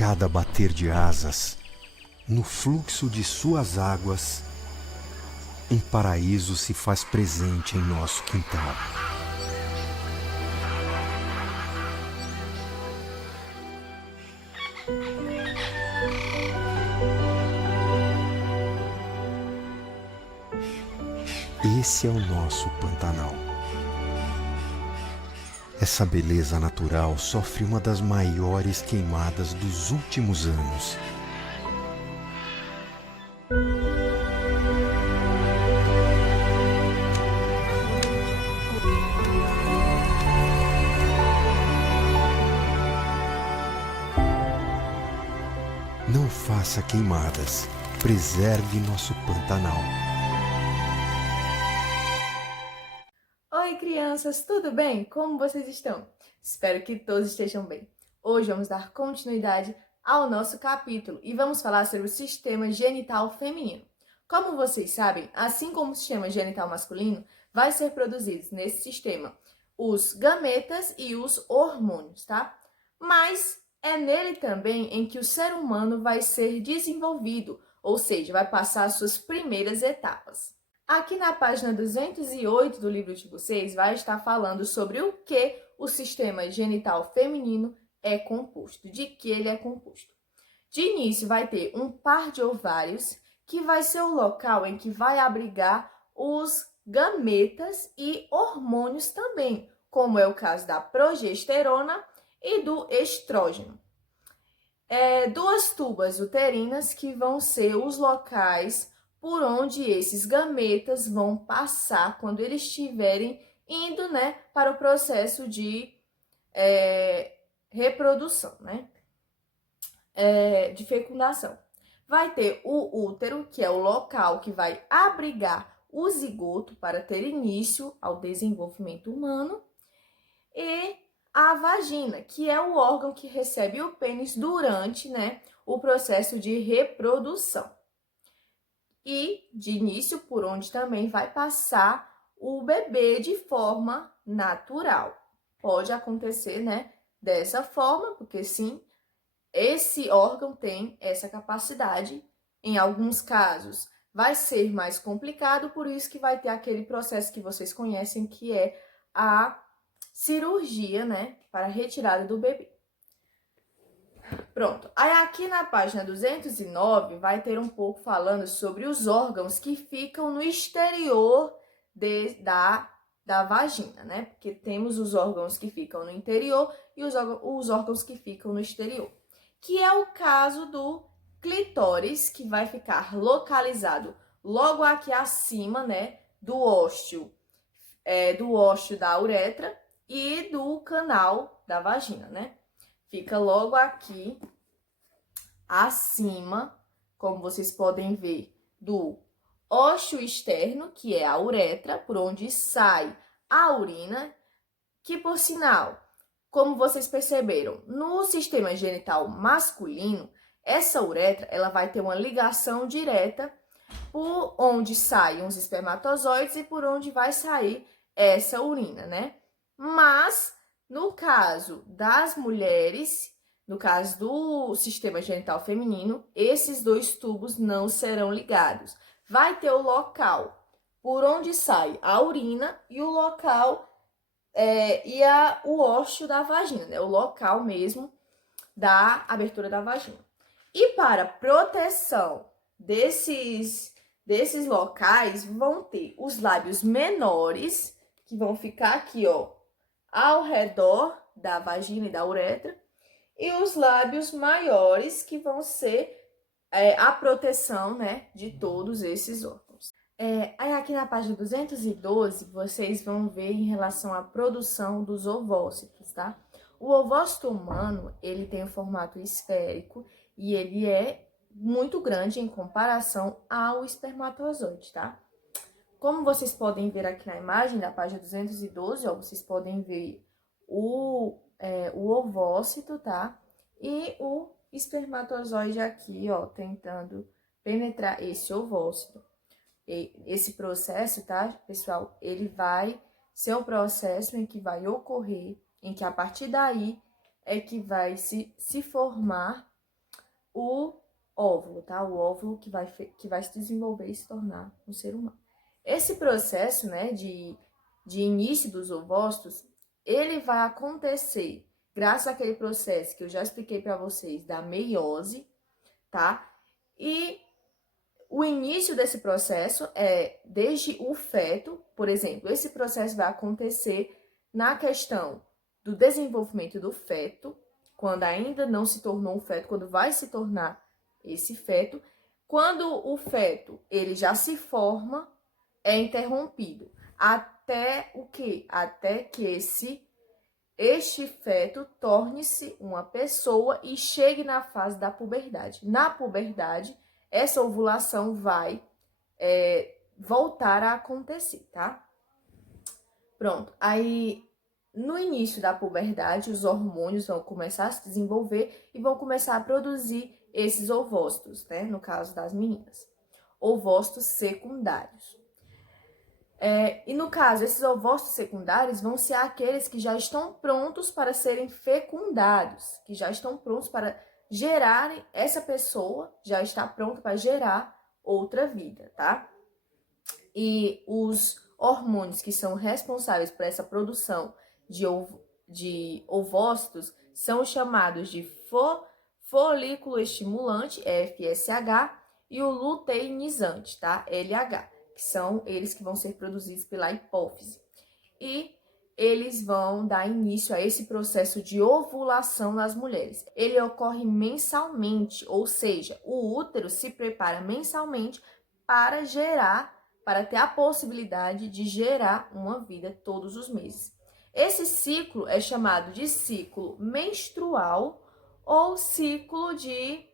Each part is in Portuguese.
cada bater de asas, no fluxo de suas águas, um paraíso se faz presente em nosso quintal. Esse é o nosso Pantanal. Essa beleza natural sofre uma das maiores queimadas dos últimos anos. Não faça queimadas, preserve nosso Pantanal. Oi, crianças, tudo bem? Como vocês estão? Espero que todos estejam bem. Hoje vamos dar continuidade ao nosso capítulo e vamos falar sobre o sistema genital feminino. Como vocês sabem, assim como o sistema genital masculino, vai ser produzidos nesse sistema os gametas e os hormônios, tá? Mas é nele também em que o ser humano vai ser desenvolvido, ou seja, vai passar as suas primeiras etapas. Aqui na página 208 do livro de vocês vai estar falando sobre o que o sistema genital feminino é composto, de que ele é composto. De início vai ter um par de ovários, que vai ser o local em que vai abrigar os gametas e hormônios também, como é o caso da progesterona e do estrógeno. Duas tubas uterinas que vão ser os locais por onde esses gametas vão passar quando eles estiverem indo, para o processo de reprodução, de fecundação. Vai ter o útero, que é o local que vai abrigar o zigoto para ter início ao desenvolvimento humano, e a vagina, que é o órgão que recebe o pênis durante, o processo de reprodução. E, de início, por onde também vai passar o bebê de forma natural. Pode acontecer, dessa forma, porque sim, esse órgão tem essa capacidade. Em alguns casos, vai ser mais complicado, por isso que vai ter aquele processo que vocês conhecem, que é a cirurgia, para a retirada do bebê. Pronto. Aí aqui na página 209 vai ter um pouco falando sobre os órgãos que ficam no exterior da vagina, Porque temos os órgãos que ficam no interior e os órgãos que ficam no exterior. Que é o caso do clitóris, que vai ficar localizado logo aqui acima, do ósseo da uretra e do canal da vagina, Fica logo aqui acima, como vocês podem ver, do ósseo externo, que é a uretra, por onde sai a urina, que, por sinal, como vocês perceberam, no sistema genital masculino, essa uretra ela vai ter uma ligação direta por onde saem os espermatozoides e por onde vai sair essa urina, Mas, no caso das mulheres, no caso do sistema genital feminino, esses dois tubos não serão ligados. Vai ter o local por onde sai a urina e o local o ósseo da vagina, o local mesmo da abertura da vagina. E para proteção desses locais, vão ter os lábios menores, que vão ficar aqui, ao redor da vagina e da uretra, e os lábios maiores, que vão ser a proteção, de todos esses órgãos. Aí aqui na página 212, vocês vão ver em relação à produção dos ovócitos, tá? O ovócito humano, ele tem um formato esférico e ele é muito grande em comparação ao espermatozoide, tá? Como vocês podem ver aqui na imagem da página 212, vocês podem ver o ovócito, tá? E o espermatozoide aqui, tentando penetrar esse ovócito. E esse processo, tá, pessoal, ele vai ser o processo em que vai ocorrer, em que a partir daí é que vai se formar o óvulo, tá? O óvulo que vai se desenvolver e se tornar um ser humano. Esse processo, né, de início dos ovócitos, ele vai acontecer graças àquele processo que eu já expliquei para vocês da meiose, tá? E o início desse processo é desde o feto, por exemplo, esse processo vai acontecer na questão do desenvolvimento do feto, quando ainda não se tornou um feto, quando vai se tornar esse feto. Quando o feto ele já se forma, é interrompido. Até o quê? Até que este feto torne-se uma pessoa e chegue na fase da puberdade. Na puberdade, essa ovulação vai voltar a acontecer, tá? Pronto. Aí, no início da puberdade, os hormônios vão começar a se desenvolver e vão começar a produzir esses ovócitos, né? No caso das meninas. Ovócitos secundários. E no caso, esses ovócitos secundários vão ser aqueles que já estão prontos para serem fecundados, que já estão prontos para gerarem, essa pessoa já está pronta para gerar outra vida, tá? E os hormônios que são responsáveis por essa produção de ovócitos são chamados de folículo estimulante, FSH, e o luteinizante, tá? LH. Que são eles que vão ser produzidos pela hipófise. E eles vão dar início a esse processo de ovulação nas mulheres. Ele ocorre mensalmente, ou seja, o útero se prepara mensalmente para gerar, para ter a possibilidade de gerar uma vida todos os meses. Esse ciclo é chamado de ciclo menstrual ou ciclo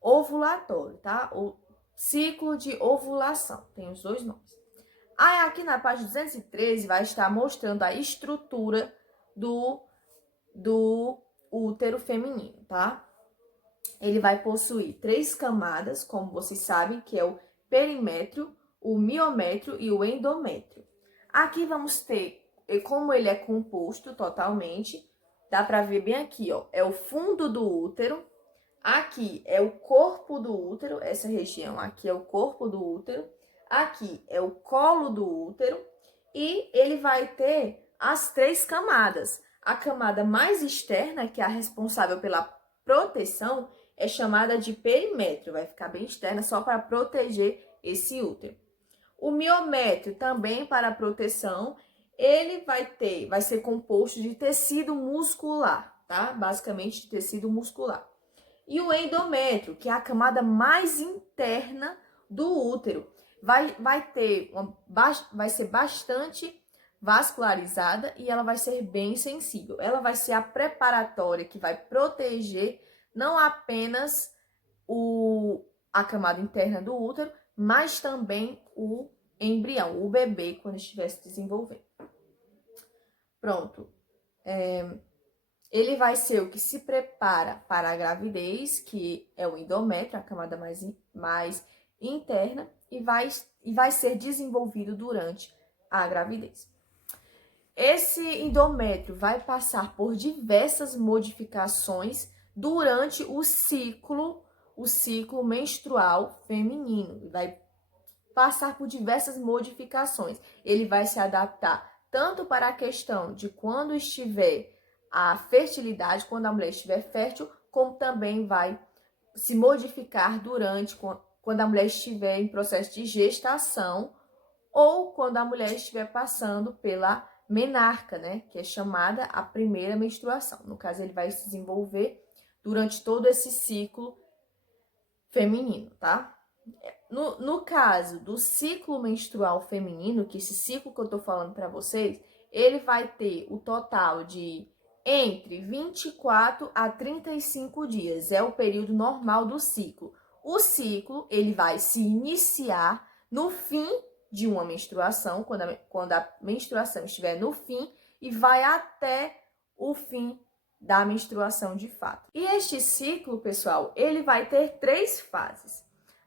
ovulatório, tá? O ciclo de ovulação, tem os dois nomes. Aí aqui na página 213 vai estar mostrando a estrutura do útero feminino, tá? Ele vai possuir 3 camadas, como vocês sabem, que é o perimétrio, o miométrio e o endométrio. Aqui vamos ter, como ele é composto totalmente, dá pra ver bem aqui, ó, é o fundo do útero. Aqui é o corpo do útero, essa região aqui é o corpo do útero. Aqui é o colo do útero e ele vai ter as 3 camadas. A camada mais externa, que é a responsável pela proteção, é chamada de perimétrio, vai ficar bem externa só para proteger esse útero. O miométrio também para proteção, ele vai ser composto de tecido muscular, tá? Basicamente de tecido muscular. E o endométrio, que é a camada mais interna do útero, vai ser bastante vascularizada e ela vai ser bem sensível. Ela vai ser a preparatória que vai proteger não apenas a camada interna do útero, mas também o embrião, o bebê, quando estiver se desenvolvendo. Pronto. Ele vai ser o que se prepara para a gravidez, que é o endométrio, a camada mais interna, e vai ser desenvolvido durante a gravidez. Esse endométrio vai passar por diversas modificações durante o ciclo menstrual feminino. Vai passar por diversas modificações. Ele vai se adaptar tanto para a questão de quando estiver a fertilidade, quando a mulher estiver fértil, como também vai se modificar quando a mulher estiver em processo de gestação ou quando a mulher estiver passando pela menarca, né, que é chamada a primeira menstruação. No caso, ele vai se desenvolver durante todo esse ciclo feminino, tá? No caso do ciclo menstrual feminino, que esse ciclo que eu tô falando para vocês, ele vai ter o total de entre 24 a 35 dias. É o período normal do ciclo. O ciclo, ele vai se iniciar no fim de uma menstruação, quando a menstruação estiver no fim, e vai até o fim da menstruação de fato. E este ciclo, pessoal, ele vai ter 3 fases.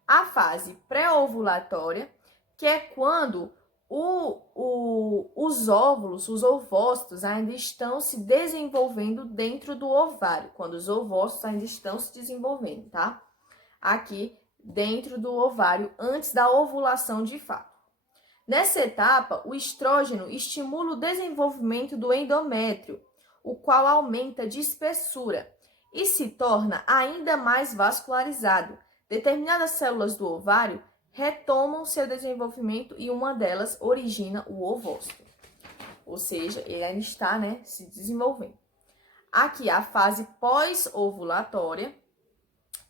A fase pré-ovulatória, que é quando Os óvulos, os ovócitos, ainda estão se desenvolvendo dentro do ovário, quando os ovócitos ainda estão se desenvolvendo, tá? Aqui dentro do ovário, antes da ovulação de fato. Nessa etapa, o estrógeno estimula o desenvolvimento do endométrio, o qual aumenta de espessura e se torna ainda mais vascularizado. Determinadas células do ovário retomam seu desenvolvimento e uma delas origina o ovócito. Ou seja, ele ainda está, se desenvolvendo. Aqui a fase pós-ovulatória.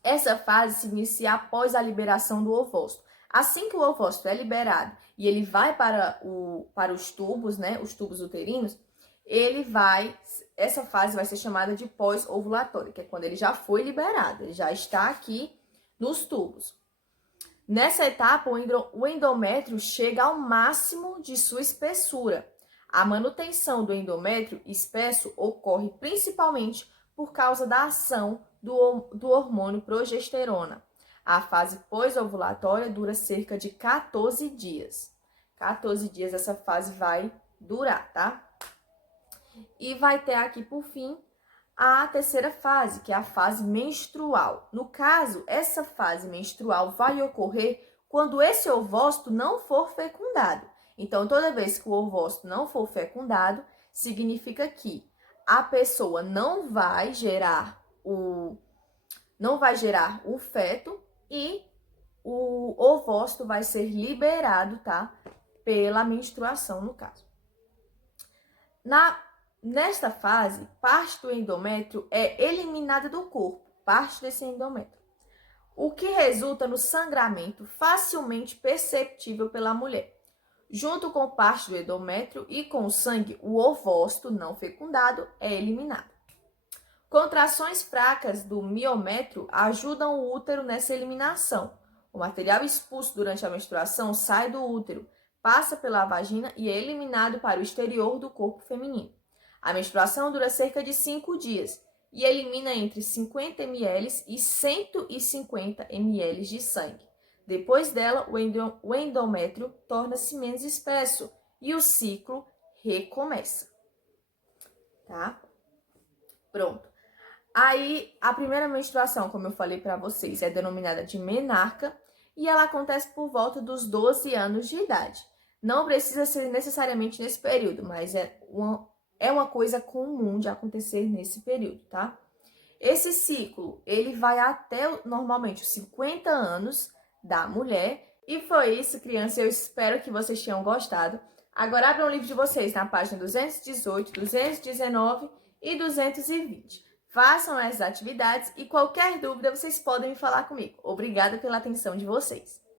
Essa fase se inicia após a liberação do ovócito. Assim que o ovócito é liberado e ele vai para os tubos, os tubos uterinos, essa fase vai ser chamada de pós-ovulatória, que é quando ele já foi liberado, ele já está aqui nos tubos. Nessa etapa, o endométrio chega ao máximo de sua espessura. A manutenção do endométrio espesso ocorre principalmente por causa da ação do hormônio progesterona. A fase pós-ovulatória dura cerca de 14 dias. 14 dias essa fase vai durar, tá? E vai ter aqui, por fim, a terceira fase, que é a fase menstrual. No caso, essa fase menstrual vai ocorrer quando esse ovócito não for fecundado. Então, toda vez que o ovócito não for fecundado, significa que a pessoa não vai gerar o feto e o ovócito vai ser liberado, tá? Pela menstruação, no caso. Nesta fase, parte do endométrio é eliminada do corpo, parte desse endométrio, o que resulta no sangramento facilmente perceptível pela mulher. Junto com parte do endométrio e com o sangue, o ovócito não fecundado é eliminado. Contrações fracas do miométrio ajudam o útero nessa eliminação. O material expulso durante a menstruação sai do útero, passa pela vagina e é eliminado para o exterior do corpo feminino. A menstruação dura cerca de 5 dias e elimina entre 50 ml e 150 ml de sangue. Depois dela, o endométrio torna-se menos espesso e o ciclo recomeça. Tá? Pronto. Aí, a primeira menstruação, como eu falei para vocês, é denominada de menarca e ela acontece por volta dos 12 anos de idade. Não precisa ser necessariamente nesse período, mas é uma coisa comum de acontecer nesse período, tá? Esse ciclo, ele vai até, normalmente, os 50 anos da mulher. E foi isso, crianças. Eu espero que vocês tenham gostado. Agora, abram o livro de vocês na página 218, 219 e 220. Façam essas atividades e qualquer dúvida vocês podem me falar comigo. Obrigada pela atenção de vocês.